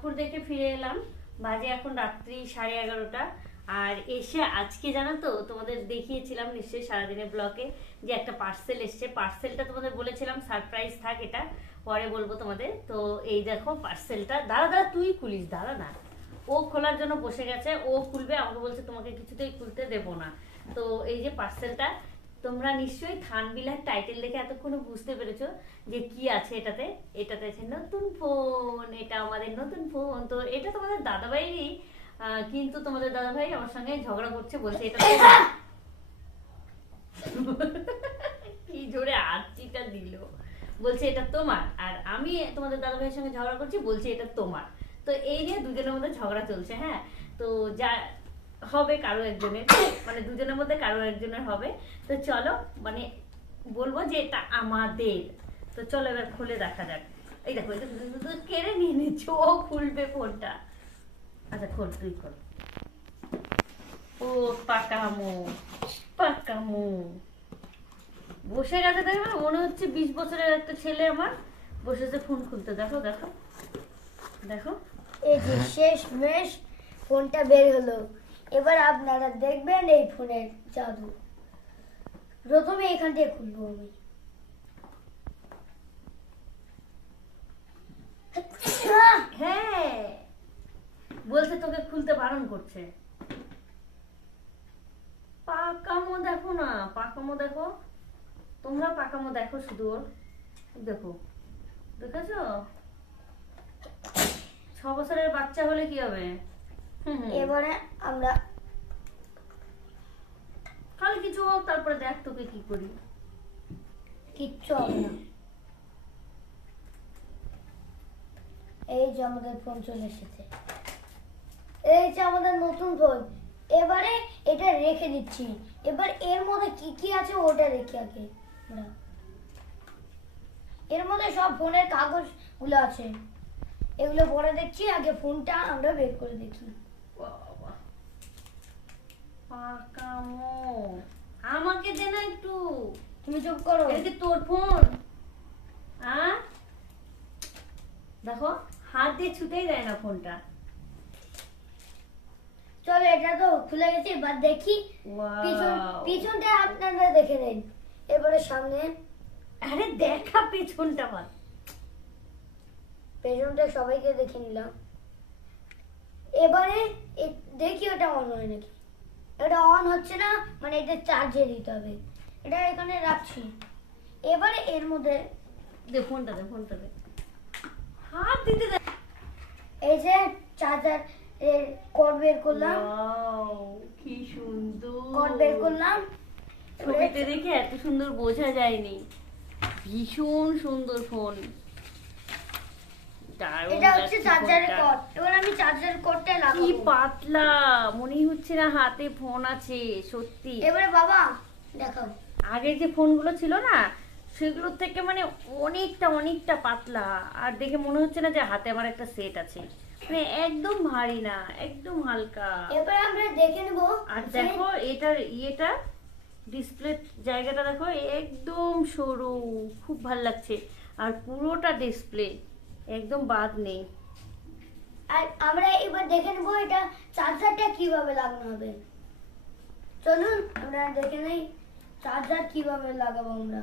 ঠাকুর দেখে ফিরে এলাম। বাজে এখন রাত্রি 11:30। আর এসে আজকে জানো তো, তোমাদের দেখিয়েছিলাম নিশ্চয়ই সারাদিনের ব্লগে যে একটা পার্সেল এসছে। পার্সেলটা তোমাদের বলেছিলাম সারপ্রাইজ থাক, এটা পরে বলবো তোমাদের। তো এই দেখো পার্সেলটা। দাঁড়া দাঁড়া, তুই খুলিস, দাঁড়া না। ও খোলার জন্য বসে গেছে, ও খুলবে। আমাকে বলছে তোমাকে কিছুতেই খুলতে দেবো না। তো এই যে পার্সেলটা, তোমরা নিশ্চয়ই থানবিলার টাইটেল দেখে এতক্ষণ বুঝতে পেরেছো যে কি আছে এটাতে। এটাতে আছে নতুন ফোন। এটা আমাদের নতুন ফোন। তো এটা তোমাদের দাদাভাইরই, কিন্তু তোমাদের দাদাভাই আমার সঙ্গে ঝগড়া করছে, বলছে এটা কি জোরে আরতিটা দিল। বলছে এটা তোমার, আর আমি তোমাদের দাদাভাইয়ের সঙ্গে ঝগড়া করছি, বলছে এটা তোমার। তো এই নিয়ে দুজনের মধ্যে ঝগড়া চলছে। হ্যাঁ, তো যা হবে কারো একজনের, মানে দুজনের মধ্যে কারো একজনের হবে। তো চলো, মানে বলবো যে এটা আমাদের। তো চলো এবার খুলে দেখা যাক। এই দেখো, এটা কেড়ে নিয়ে নিচ্ছ, ও খুলবে ফোনটা। আচ্ছা খোল, তুই খোল। ও পাকামো, পাকামো বসে গেছে। দেখবে মনে হচ্ছে 20 বছরের একটা ছেলে আমার বসেছে ফোন খুলতে। দেখো দেখো দেখো, এই যে শেষমেশ ফোনটা বের হলো। এবার আপনারা দেখবেন এই ফোনের জাদু। প্রথমে এখান থেকে খুলবো আমি। হ্যাঁ বলছে তোকে খুলতে বারণ করছে। পাকামো দেখো না, পাকামো দেখো, তোমরা পাকামো দেখো শুধু ওর। দেখো, দেখেছো? 6 বছরের বাচ্চা হলে কি হবে। এবারে আমরা কাল কিছু হোক, তারপরে দেখ তোকে কি করি। কিচ্ছু হবে না। এই যে আমাদের ফোন চলে এসেছে। এই যে আমাদের নতুন ফোন। এবারে এটা রেখে দিচ্ছি। এবার এর মধ্যে কি কি আছে ওটা দেখি আগে আমরা। এর মধ্যে সব ফোনের কাগজ গুলো আছে, এগুলো পরে দেখছি। আগে ফোনটা আমরা বের করে দেখি। বাবা, পাকামো আমাকে দে না একটু। তুমি চুপ করো। এটা কি তোর ফোন? দেখো, হাত দিয়ে ছুতেই দেয় না ফোনটা। চলো, এটা তো খুলে গেছে। এবার দেখি পিছনটা আপনারা দেখে নিন। এবারে সামনে। আরে দেখা পেছনটা বল। পেছনটা সবাইকে দেখে নিলাম। এবারে দেখি ওটা অন হয় নাকি। এটা অন হচ্ছে না, মানে এটা চার্জে দিতে হবে। এটা এখানে রাখছি। এবারে এর মধ্যে দে ফোনটা, দে ফোনটা, দে হাত দিতে দে। এই যে চার্জার এর কর্ড বের করলাম। কি সুন্দর কর্ড বের করলাম। ছবিতে দেখে এত সুন্দর বোঝা যায়নি। ভীষণ সুন্দর ফোন। এটা হচ্ছে চার্জারের কর্ড। এবার আমি চার্জারের কর্ডটা লাগাবো। কি পাতলা, মনেই হচ্ছে না হাতে ফোন আছে সত্যি। এবারে বাবা দেখাও। আগে যে ফোনগুলো ছিল না, সেগুলোর থেকে মানে অনেকটা অনেকটা পাতলা। আর দেখে মনে হচ্ছে না যে হাতে আমার একটা সেট আছে। মানে একদম ভারী না, একদম হালকা। এবার আমরা দেখে নেব। আর দেখো এটার ইয়েটা, ডিসপ্লে জায়গাটা দেখো, একদম সরু, খুব ভালো লাগছে। আর পুরোটা ডিসপ্লে, একদম বাদ নেই। আর আমরা এবার দেখে নেব এটা চার্জারটা কিভাবে লাগানো হবে। চলুন আমরা দেখে নেই চার্জার কিভাবে লাগাবো আমরা।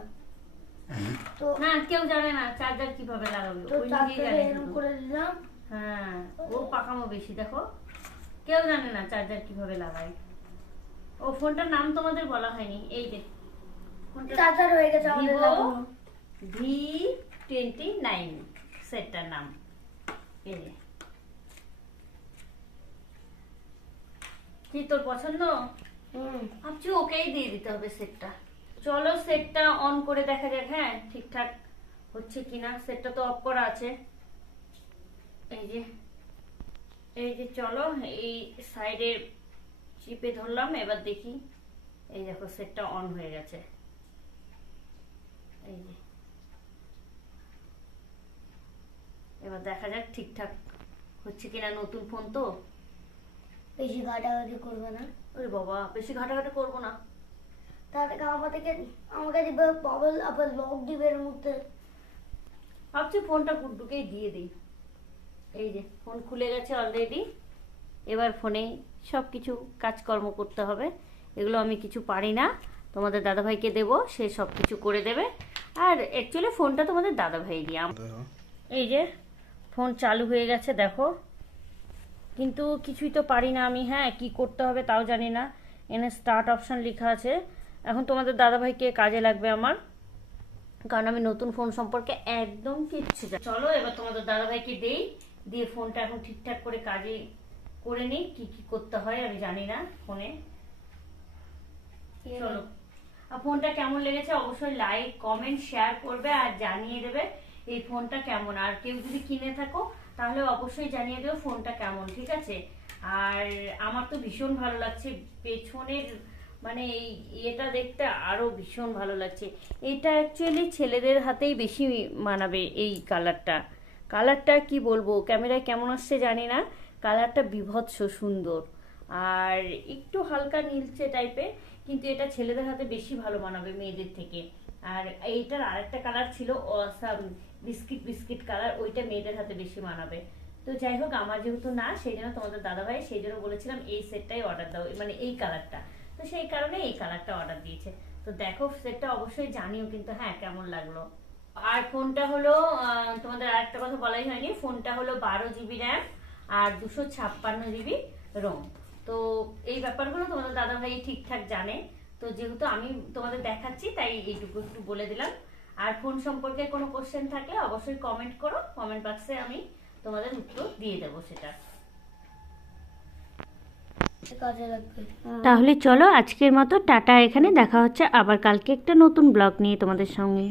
তো না, কেউ জানে না চার্জার কিভাবে লাগাবে, তো ওই নিজেই চার্জার জানে এরকম শুধু। করে দিলাম। হ্যাঁ, ও পাকামো বেশি। দেখো, কেউ জানে না চার্জার কিভাবে লাগায়। ও ফোনটার নাম তোমাদের বলা হয়নি। এই যে চার্জার হয়ে গেছে আমাদের লাগানো। V29 সেটটার নাম। এই যে, কি তোর পছন্দ? ভাবছি ওকেই দিয়ে দিতে হবে সেটটা। চলো সেটটা অন করে দেখা যাক। হ্যাঁ, ঠিকঠাক হচ্ছে কিনা। সেটটা তো অফ করা আছে। এই যে, এই যে চলো, এই সাইডে চিপে ধরলাম। এবার দেখি। এই দেখো সেটটা অন হয়ে গেছে। এই যে, এবার দেখা যাক ঠিকঠাক হচ্ছে কিনা। নতুন ফোন তো, বেশি ঘাটাঘাটি করবে না। ওরে বাবা, বেশি ঘাটাঘাটি করবো না। তার থেকে আমাকে দিবে বাবল আবার লক দিবে এর মধ্যে। ভাবছি ফোনটা গুড্ডুকেই দিয়ে দিই। এই যে ফোন খুলে গেছে অলরেডি। এবার ফোনেই সব কিছু কাজকর্ম করতে হবে। এগুলো আমি কিছু পারি না, তোমাদের দাদাভাইকে দেবো, সে সব কিছু করে দেবে। আর অ্যাকচুয়ালি ফোনটা তোমাদের দাদাভাই দিয়ে। এই যে ফোন চালু হয়ে গেছে দেখো, কিন্তু কিছুই তো পারি না আমি। হ্যাঁ, কি করতে হবে তাও জানি না। এখানে স্টার্ট অপশান লেখা আছে। এখন তোমাদের দাদাভাইকে কাজে লাগবে আমার, কারণ আমি নতুন ফোন সম্পর্কে একদম কিচ্ছু জানি না। চলো এবার তোমাদের দাদাভাইকে দেই, দিয়ে ফোনটা এখন ঠিকঠাক করে কাজে করে নিই। কি কি করতে হয় আমি জানি না ফোনে। চলো, আর ফোনটা কেমন লেগেছে অবশ্যই লাইক কমেন্ট শেয়ার করবে আর জানিয়ে দেবে এই ফোনটা কেমন। আর কেউ যদি কিনে থাকো তাহলে অবশ্যই জানিয়ে দেবে ফোনটা কেমন, ঠিক আছে? আর আমার তো ভীষণ ভালো লাগছে পেছনের, মানে এই এটা দেখতে আরো ভীষণ ভালো লাগছে। এটা অ্যাকচুয়ালি ছেলেদের হাতেই বেশি মানাবে এই কালারটা। কালারটা কি বলবো, ক্যামেরায় কেমন আসছে জানি না, কালারটা বিভৎস সুন্দর আর একটু হালকা নীলচে টাইপের, কিন্তু এটা ছেলেদের হাতে বেশি ভালো মানাবে মেয়েদের থেকে। আর এইটার আরেকটা কালার ছিল বিস্কিট বিস্কিট কালার, ওইটা মেয়েদের হাতে বেশি মানাবে। তো যাই হোক, আমার যেহেতু না, সেই জন্য তোমাদের দাদাভাই সেই জন্য বলেছিলাম এই সেটটাই অর্ডার দাও, মানে এই কালারটা। তো সেই কারণে এই কালারটা অর্ডার দিয়েছে। তো দেখো সেটটা অবশ্যই জানিও কিন্তু, হ্যাঁ কেমন লাগলো। আর ফোনটা হলো তোমাদের আরেকটা কথা বলাই হয়নি, ফোনটা হলো 12 GB র্যাম আর 256 GB রোম। তো এই ব্যাপারগুলো তোমাদের দাদাভাই ঠিকঠাক জানে। তো যেহেতু আমি তোমাদের দেখাচ্ছি তাই এইটুকু একটু বলে দিলাম। আর ফোন সম্পর্কে কোনো কোশ্চেন থাকলে অবশ্যই কমেন্ট করো, কমেন্ট বক্সে আমি তোমাদের উত্তর দিয়ে দেবো সেটা। কাজে লাগবে। তাহলে চলো আজকের মতো টাটা, এখানে দেখা হচ্ছে আবার কালকে একটা নতুন ব্লগ নিয়ে তোমাদের সঙ্গে।